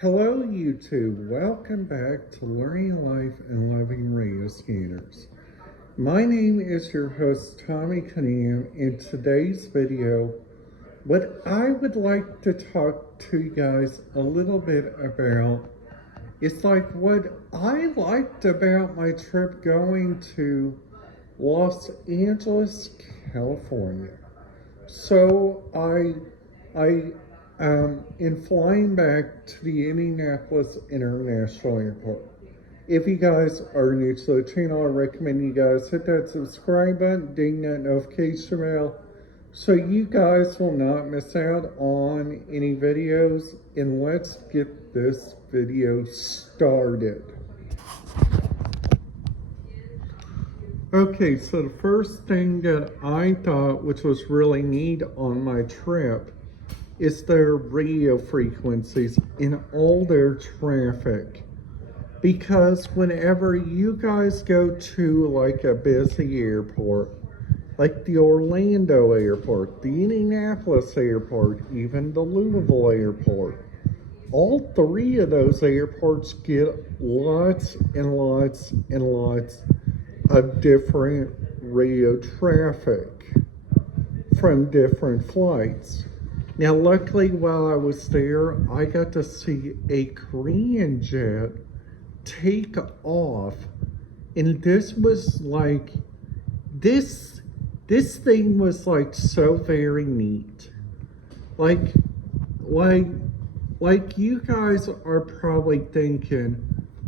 Hello YouTube, welcome back to Learning Life and Loving Radio Scanners. My name is your host Tommy Cunningham. In today's video, what I would like to talk to you guys a little bit about is like what I liked about my trip going to Los Angeles, California. So in flying back to the Indianapolis International Airport. If you guys are new to the channel, I recommend you guys hit that subscribe button, ding that notification bell, so you guys will not miss out on any videos. And let's get this video started. Okay, so the first thing that I thought, which was really neat on my trip, is their radio frequencies in all their traffic. Because whenever you guys go to like a busy airport, like the Orlando airport, the Indianapolis airport, even the Louisville airport, all three of those airports get lots and lots and lots of different radio traffic from different flights. Now, luckily, while I was there, I got to see a Korean jet take off, and this was like, this thing was like so very neat. Like you guys are probably thinking,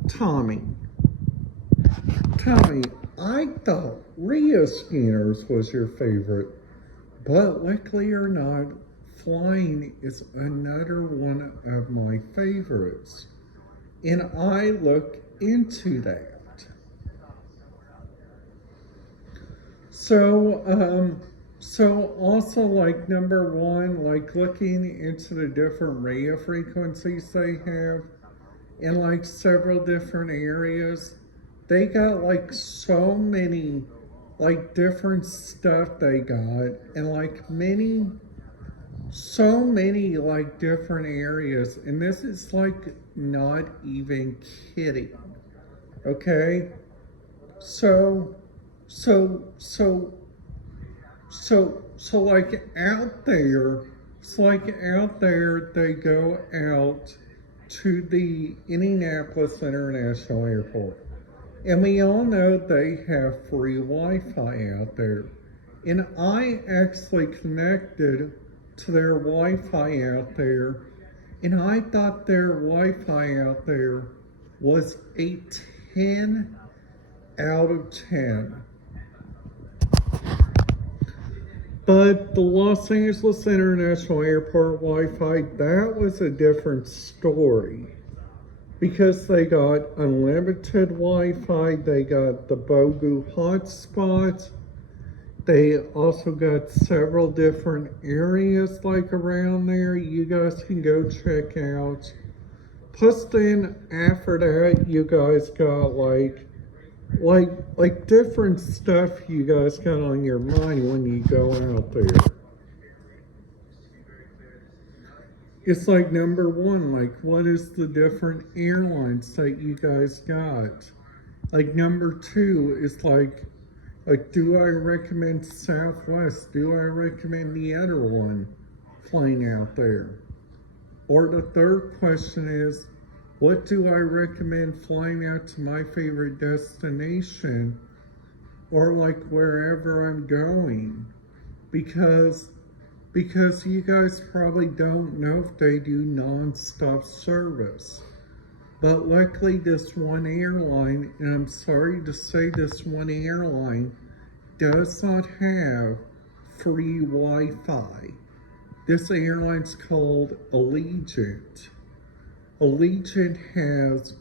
Tommy, I thought radio scanners was your favorite, but luckily or not, flying is another one of my favorites, and I look into that. So also like number one, like looking into the different radio frequencies they have in like several different areas, they got like so many like different stuff they got, and like so many like different areas, and this is like not even kidding. Okay, so like out there, it's like out there they go out to the Indianapolis International Airport, and we all know they have free Wi-Fi out there, and I actually connected to their Wi-Fi out there, and I thought their Wi-Fi out there was a 10 out of 10. But the Los Angeles International Airport Wi-Fi, that was a different story, because they got unlimited Wi-Fi, they got the Bogu hotspots. They also got several different areas like around there you guys can go check out. Plus then after that, you guys got like different stuff you guys got on your mind when you go out there. It's like number one, like what is the different airlines that you guys got? Like number two is like, do I recommend Southwest? Do I recommend the other one flying out there? Or the third question is, what do I recommend flying out to my favorite destination, or like wherever I'm going? Because you guys probably don't know if they do non-stop service. But luckily this one airline, and I'm sorry to say this one airline, does not have free Wi-Fi. This airline's called Allegiant. Allegiant has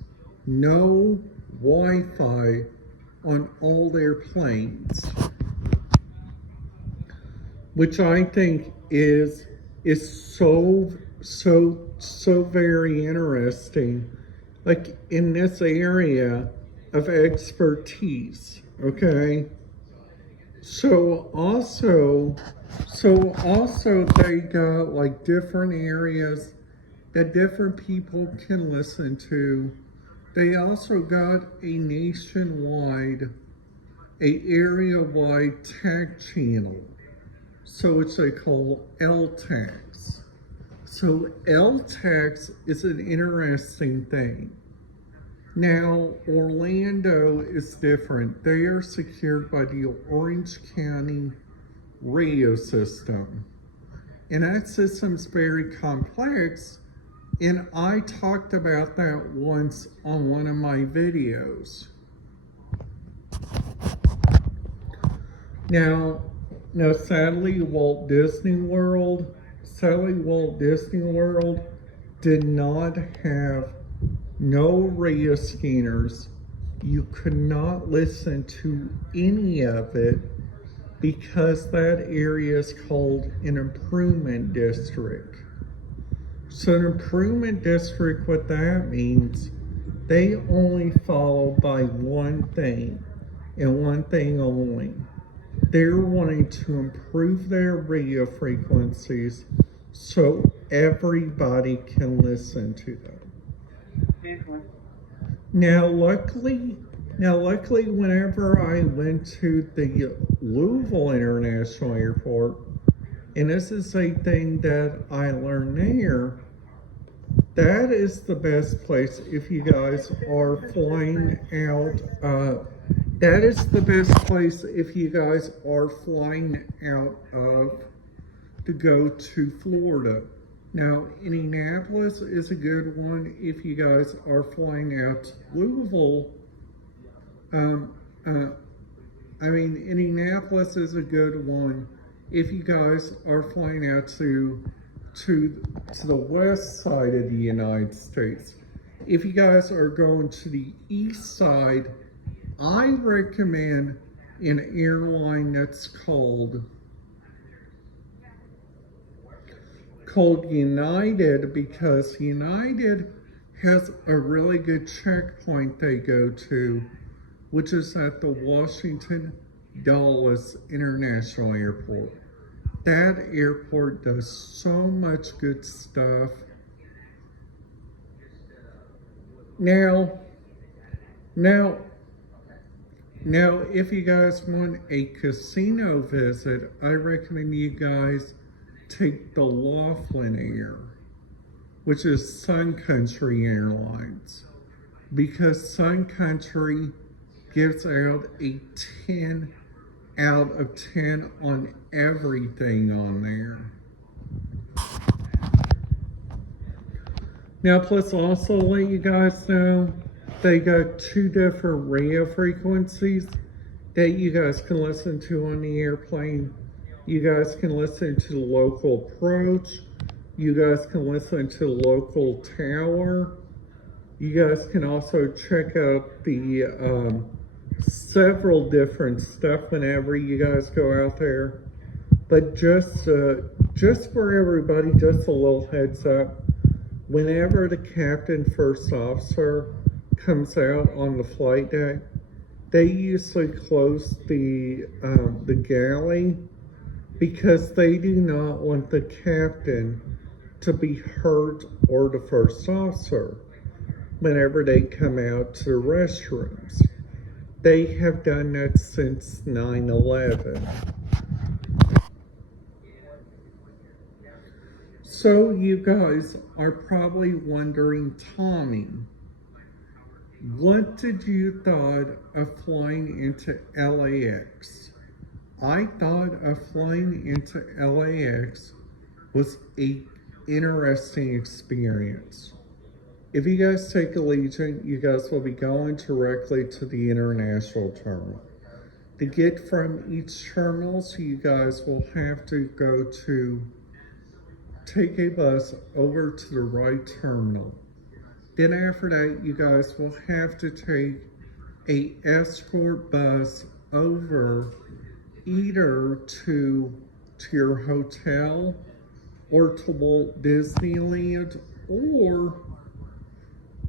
no Wi-Fi on all their planes, which I think is so very interesting, like in this area of expertise. Okay, so also they got like different areas that different people can listen to. They also got a nationwide, a area-wide tag channel. So it's they call L-tags. So L-tags is an interesting thing. Now, Orlando is different. They are secured by the Orange County radio system. And that system's very complex, and I talked about that once on one of my videos. Now sadly, Walt Disney World did not have no radio scanners. You could not listen to any of it because that area is called an improvement district. So an improvement district, what that means, they only follow by one thing and one thing only. They're wanting to improve their radio frequencies so everybody can listen to them. Now, luckily, whenever I went to the Louisville International Airport, and this is a thing that I learned there, that is the best place if you guys are flying out. That is the best place if you guys are flying out of to go to Florida. Now, Indianapolis is a good one if you guys are flying out to Louisville. Indianapolis is a good one if you guys are flying out to the west side of the United States. If you guys are going to the east side, I recommend an airline that's called United, because United has a really good checkpoint they go to, which is at the Washington Dulles International Airport. That airport does so much good stuff. Now, if you guys want a casino visit, I recommend you guys take the Laughlin Air, which is Sun Country Airlines, because Sun Country gives out a 10 out of 10 on everything on there. Now, plus also let you guys know, they got 2 different radio frequencies that you guys can listen to on the airplane. You guys can listen to the local approach. You guys can listen to the local tower. You guys can also check out the several different stuff whenever you guys go out there. But just for everybody, just a little heads up. Whenever the captain, first officer, comes out on the flight deck, they usually close the galley because they do not want the captain to be hurt or the first officer whenever they come out to the restrooms. They have done that since 9/11. So you guys are probably wondering, Tommy, what did you thought of flying into LAX? I thought of flying into LAX was an interesting experience. If you guys take Allegiant, you guys will be going directly to the international terminal. To get from each terminal, so you guys will have to take a bus over to the right terminal. Then after that, you guys will have to take a escort bus over either to your hotel or to Walt Disneyland,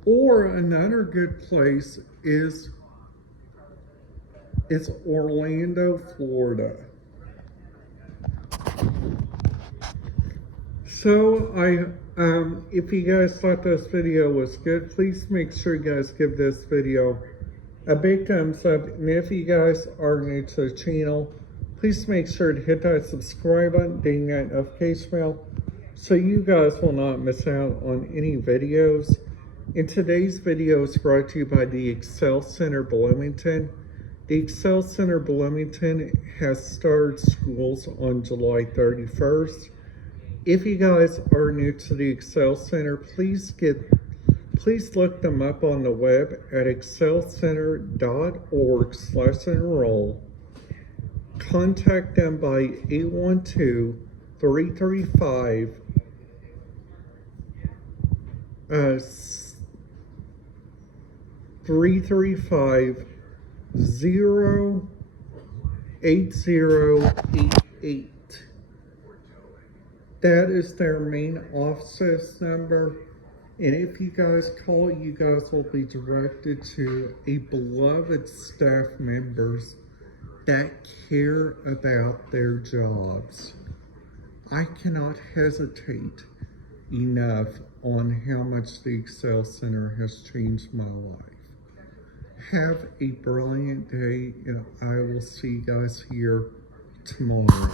or another good place is Orlando, Florida. So If you guys thought this video was good, please make sure you guys give this video a big thumbs up. And if you guys are new to the channel, please make sure to hit that subscribe button, ding that notification bell, so you guys will not miss out on any videos. And today's video is brought to you by the Excel Center Bloomington. The Excel Center Bloomington has started schools on July 31st. If you guys are new to the Excel Center, please look them up on the web at excelcenter.org/enroll. Contact them by 812-335 08088. That is their main office number. And if you guys call, you guys will be directed to a beloved staff members that care about their jobs. I cannot hesitate enough on how much the Excel Center has changed my life. Have a brilliant day, and I will see you guys here tomorrow.